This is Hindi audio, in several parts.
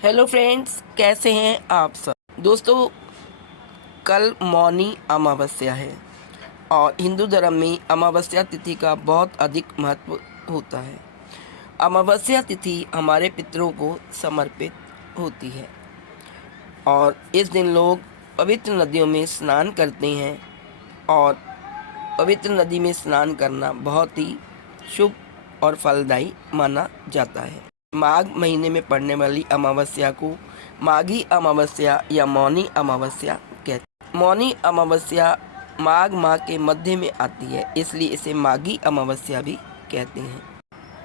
हेलो फ्रेंड्स, कैसे हैं आप सब। दोस्तों, कल मौनी अमावस्या है और हिंदू धर्म में अमावस्या तिथि का बहुत अधिक महत्व होता है। अमावस्या तिथि हमारे पितरों को समर्पित होती है और इस दिन लोग पवित्र नदियों में स्नान करते हैं और पवित्र नदी में स्नान करना बहुत ही शुभ और फलदायी माना जाता है। माघ महीने में पड़ने वाली अमावस्या को माघी अमावस्या या मौनी अमावस्या कहते हैं। मौनी अमावस्या माघ माह के मध्य में आती है, इसलिए इसे माघी अमावस्या भी कहते हैं।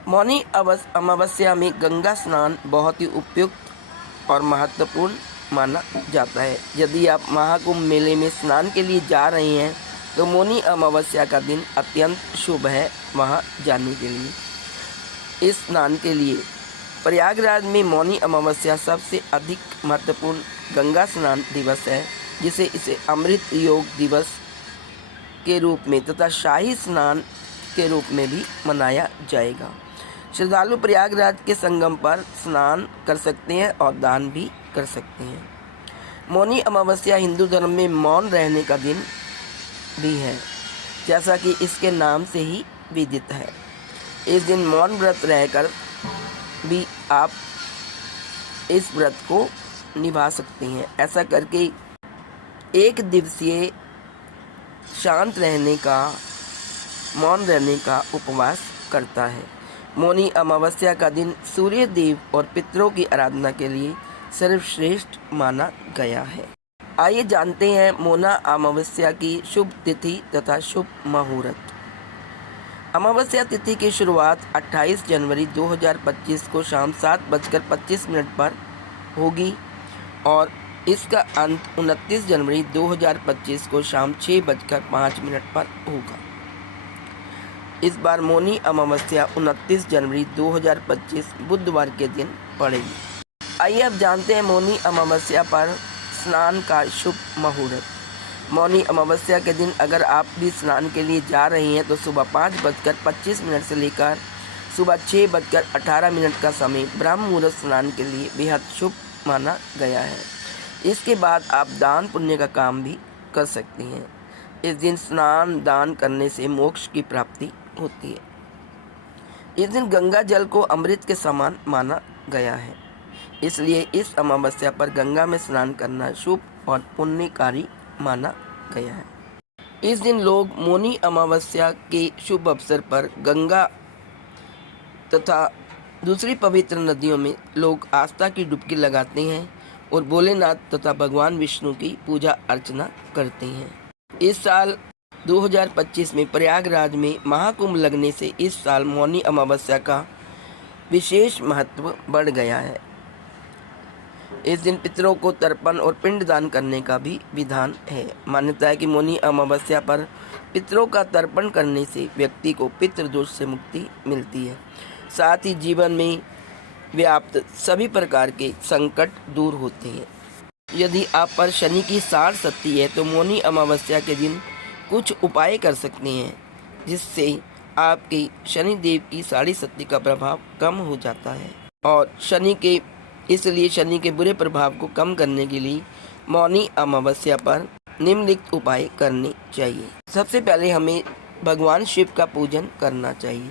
मौनी अमावस्या में गंगा स्नान बहुत ही उपयुक्त और महत्वपूर्ण माना जाता है। यदि आप महाकुंभ मेले में स्नान के लिए जा रहे हैं तो मौनी अमावस्या का दिन अत्यंत शुभ है वहां जाने के लिए। इस स्नान के लिए प्रयागराज में मौनी अमावस्या सबसे अधिक महत्वपूर्ण गंगा स्नान दिवस है, जिसे इसे अमृत योग दिवस के रूप में तथा शाही स्नान के रूप में भी मनाया जाएगा। श्रद्धालु प्रयागराज के संगम पर स्नान कर सकते हैं और दान भी कर सकते हैं। मौनी अमावस्या हिंदू धर्म में मौन रहने का दिन भी है, जैसा कि इसके नाम से ही विदित है। इस दिन मौन व्रत रहकर भी आप इस व्रत को निभा सकते हैं। ऐसा करके एक दिवसीय शांत रहने का, मौन रहने का उपवास करता है। मौनी अमावस्या का दिन सूर्य देव और पितरों की आराधना के लिए सर्वश्रेष्ठ माना गया है। आइए जानते हैं मौना अमावस्या की शुभ तिथि तथा शुभ मुहूर्त। अमावस्या तिथि की शुरुआत 28 जनवरी 2025 को शाम 7:25 पर होगी और इसका अंत 29 जनवरी 2025 को शाम 6:05 पर होगा। इस बार मौनी अमावस्या 29 जनवरी 2025 बुधवार के दिन पड़ेगी। आइए अब जानते हैं मौनी अमावस्या पर स्नान का शुभ मुहूर्त। मौनी अमावस्या के दिन अगर आप भी स्नान के लिए जा रही हैं तो सुबह 5:25 से लेकर सुबह 6:18 का समय ब्रह्म मुहूर्त स्नान के लिए बेहद शुभ माना गया है। इसके बाद आप दान पुण्य का काम भी कर सकती हैं। इस दिन स्नान दान करने से मोक्ष की प्राप्ति होती है। इस दिन गंगा जल को अमृत के समान माना गया है, इसलिए इस अमावस्या पर गंगा में स्नान करना शुभ और पुण्यकारी माना गया है। इस दिन लोग मौनी अमावस्या के शुभ अवसर पर गंगा तथा दूसरी पवित्र नदियों में लोग आस्था की डुबकी लगाते हैं और भोलेनाथ तथा भगवान विष्णु की पूजा अर्चना करते हैं। इस साल 2025 में प्रयागराज में महाकुंभ लगने से इस साल मौनी अमावस्या का विशेष महत्व बढ़ गया है। इस दिन पितरों को तर्पण और पिंडदान करने का भी विधान है। मान्यता है कि मौनी अमावस्या पर पितरों का तर्पण करने से व्यक्ति को पितृदोष से मुक्ति मिलती है। साथ ही जीवन में व्याप्त सभी प्रकार के संकट दूर होते हैं। यदि आप पर शनि की साढ़ शक्ति है तो मौनी अमावस्या के दिन कुछ उपाय कर सकते हैं, जिससे आपके शनि देव की साढ़ी शक्ति का प्रभाव कम हो जाता है। और इसलिए शनि के बुरे प्रभाव को कम करने के लिए मौनी अमावस्या पर निम्नलिखित उपाय करने चाहिए। सबसे पहले हमें भगवान शिव का पूजन करना चाहिए।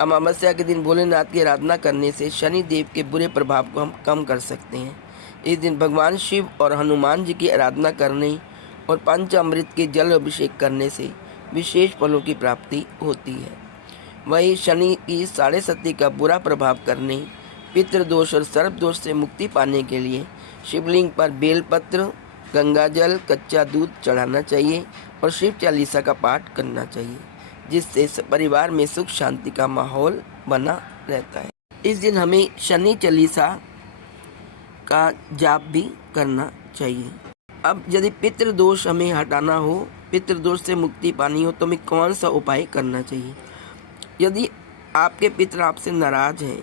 अमावस्या के दिन भोलेनाथ की आराधना करने से शनि देव के बुरे प्रभाव को हम कम कर सकते हैं। इस दिन भगवान शिव और हनुमान जी की आराधना करने और पंचामृत के जल अभिषेक करने से विशेष फलों की प्राप्ति होती है। वहीं शनि की साढ़े शक्ति का बुरा प्रभाव करने, पितृदोष और सर्पदोष से मुक्ति पाने के लिए शिवलिंग पर बेलपत्र, गंगाजल, कच्चा दूध चढ़ाना चाहिए और शिव चालीसा का पाठ करना चाहिए, जिससे परिवार में सुख शांति का माहौल बना रहता है। इस दिन हमें शनि चालीसा का जाप भी करना चाहिए। अब यदि पितृदोष हमें हटाना हो, पितृदोष से मुक्ति पानी हो, तो हमें कौन सा उपाय करना चाहिए। यदि आपके पितर आपसे नाराज हैं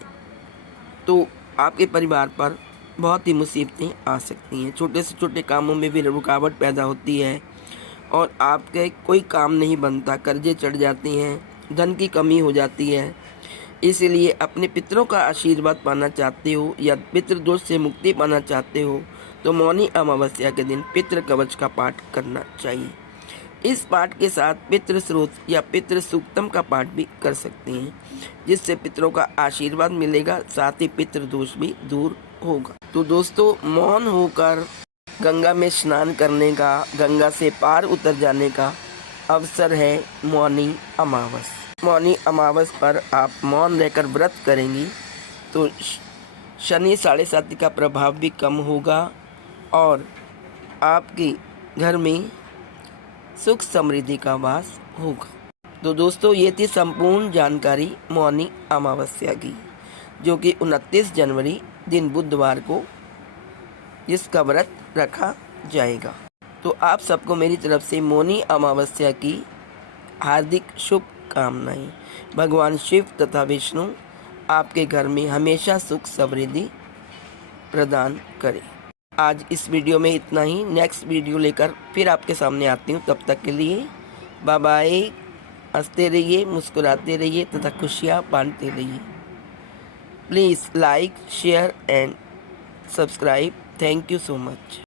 तो आपके परिवार पर बहुत ही मुसीबतें आ सकती हैं। छोटे से छोटे कामों में भी रुकावट पैदा होती है और आपके कोई काम नहीं बनता, कर्जे चढ़ जाते हैं, धन की कमी हो जाती है। इसलिए अपने पितरों का आशीर्वाद पाना चाहते हो या पितृदोष से मुक्ति पाना चाहते हो तो मौनी अमावस्या के दिन पितृ कवच का पाठ करना चाहिए। इस पाठ के साथ पितृ स्रोत या पितृ सूक्तम का पाठ भी कर सकते हैं, जिससे पितरों का आशीर्वाद मिलेगा, साथ ही पितृ दोष भी दूर होगा। तो दोस्तों, मौन होकर गंगा में स्नान करने का, गंगा से पार उतर जाने का अवसर है मौनी अमावस। मौनी अमावस पर आप मौन रहकर व्रत करेंगी तो शनि 7.5 का प्रभाव भी कम होगा और आपके घर में सुख समृद्धि का वास होगा। तो दोस्तों, ये थी संपूर्ण जानकारी मौनी अमावस्या की, जो कि 29 जनवरी दिन बुधवार को इसका व्रत रखा जाएगा। तो आप सबको मेरी तरफ से मौनी अमावस्या की हार्दिक शुभकामनाएं। भगवान शिव तथा विष्णु आपके घर में हमेशा सुख समृद्धि प्रदान करें। आज इस वीडियो में इतना ही। नेक्स्ट वीडियो लेकर फिर आपके सामने आती हूँ। तब तक के लिए बाय बाय। हंसते रहिए, मुस्कुराते रहिए तथा खुशियाँ बांटते रहिए। Please like, share and subscribe. Thank you so much.